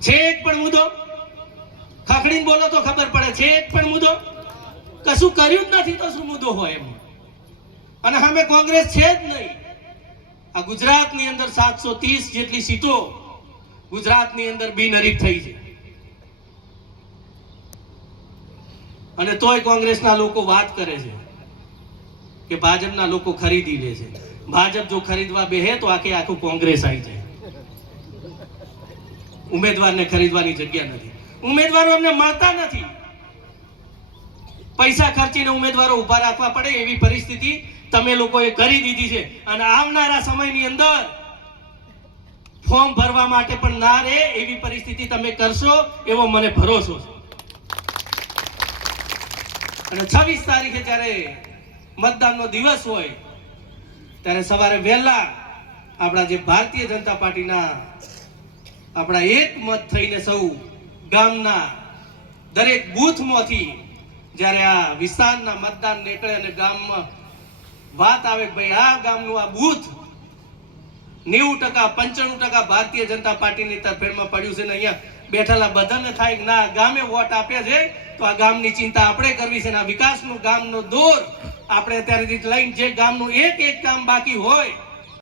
છે એક પણ મુદ્દો? ખખડીને બોલો તો ખબર પડે. છે એક પણ મુદ્દો? કશું કર્યું જ નથી તો શું મુદ્દો હોય એમ? અને સામે કોંગ્રેસ છે જ નહીં. આ ગુજરાતની અંદર 730 જેટલી સીટો ગુજરાતની અંદર બિનહરીફ થઈ છે, અને તોય કોંગ્રેસના લોકો વાત કરે છે કે ભાજપના લોકો ખરીદી લે છે. ભાજપ જો ખરીદવા બેહે તો આખું કોંગ્રેસ આવી જાય. ઉમેદવારને ખરીદવાની જગ્યા નથી. ઉમેદવારો એમને મળતા નથી. પૈસા ખર્ચીને ઉમેદવારો ઉભા રાખવા પડે એવી પરિસ્થિતિ તમે લોકોએ કરી દીધી છે. અને આવનારા સમયની અંદર ફોર્મ ભરવા માટે પણ ના રહે એવી પરિસ્થિતિ તમે કરશો એવો મને ભરોસો છે. અને 26 તારીખે જ્યારે મતદાનનો દિવસ હોય ત્યારે સવારે વહેલા આપણા જે ભારતીય જનતા પાર્ટીના આપણા એક મત થઈને સૌ ગામના દરેક બૂથમાંથી જ્યારે આ વિસ્તારના મતદાન નીકળે અને ગામમાં વાત આવે કે ભાઈ આ ગામનું આ બૂથ 90% 95% ભારતીય જનતા પાર્ટીની તરફેણમાં પડ્યું છે ને અહીંયા બેઠેલા બધાને થાય કે ના ગામે વોટ આપ્યા છે તો આ ગામની ચિંતા આપણે કરવી છે ને આ વિકાસનું ગામનો દોર આપણે અત્યારે લઈને જે ગામનું એક કામ બાકી હોય